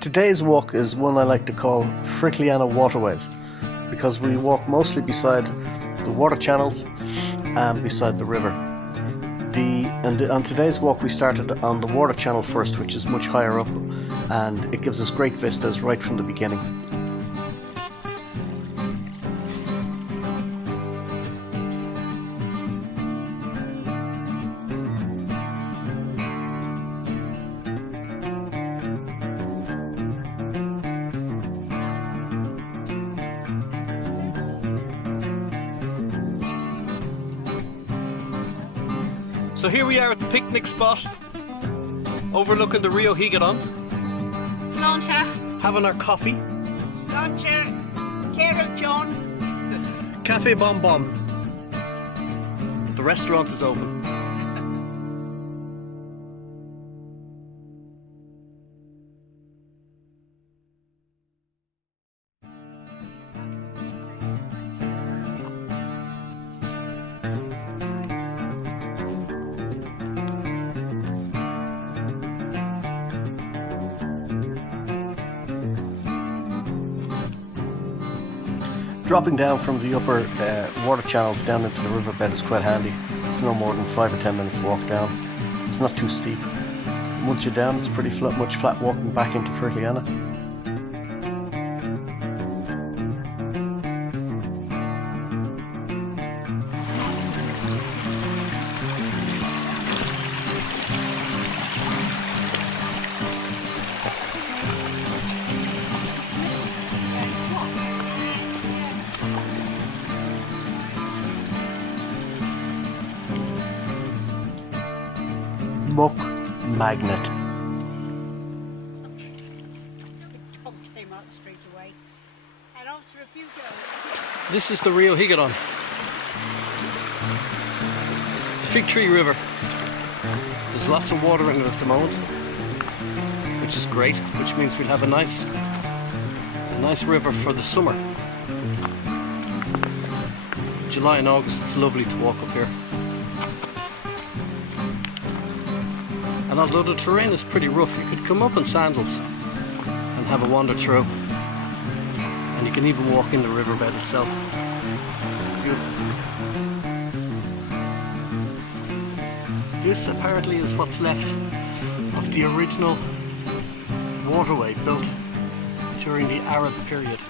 Today's walk is one I like to call Frigiliana waterways because we walk mostly beside the water channels and beside the river. On today's walk we started on the water channel first, which is much higher up, and it gives us great vistas right from the beginning. So here we are at the picnic spot, overlooking the Rio Higadon. Sláinte. Having our coffee. Sláinte. Carol John. Cafe Bom Bom. The restaurant is open. Dropping down from the upper water channels down into the riverbed is quite handy. It's no more than 5 or 10 minutes walk down. It's not too steep. Once you're down, it's pretty much flat walking back into Frigiliana. Muck magnet. Came out straight away, and after a few goes. This is the Rio Higadon. The Fig Tree River. There's lots of water in it at the moment, which is great, which means we'll have a nice river for the summer. July and August, it's lovely to walk up here. And although the terrain is pretty rough, you could come up in sandals and have a wander through. And you can even walk in the riverbed itself. Beautiful. This apparently is what's left of the original waterway built during the Arab period.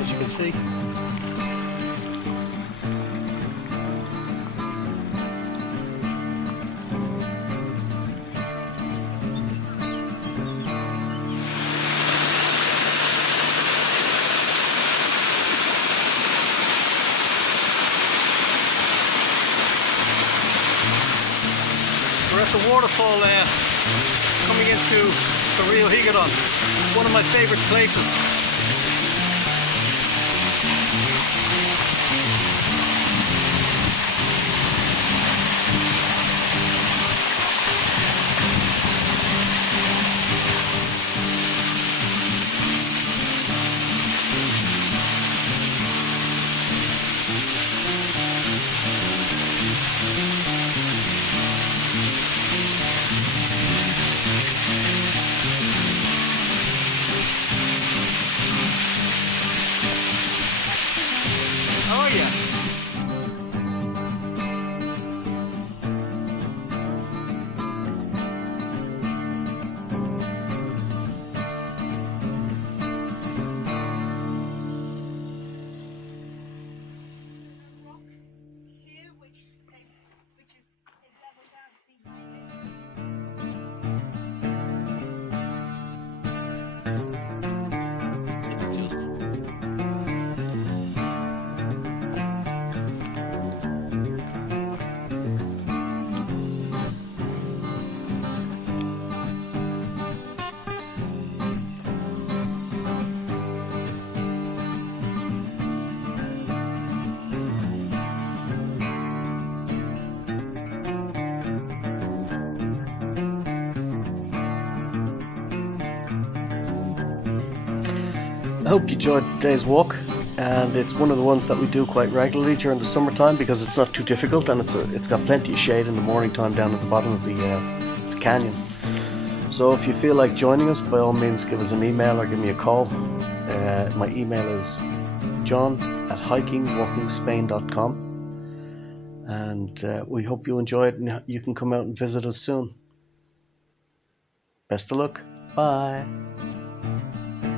As you can see. We're at the waterfall coming into the Rio Higadon, one of my favourite places. Oh yeah. I hope you enjoyed today's walk, and it's one of the ones that we do quite regularly during the summertime because it's not too difficult and it's got plenty of shade in the morning time down at the bottom of the canyon. So if you feel like joining us, by all means give us an email or give me a call. My email is john@hikingwalkingspain.com, and we hope you enjoy it and you can come out and visit us soon. Best of luck. Bye.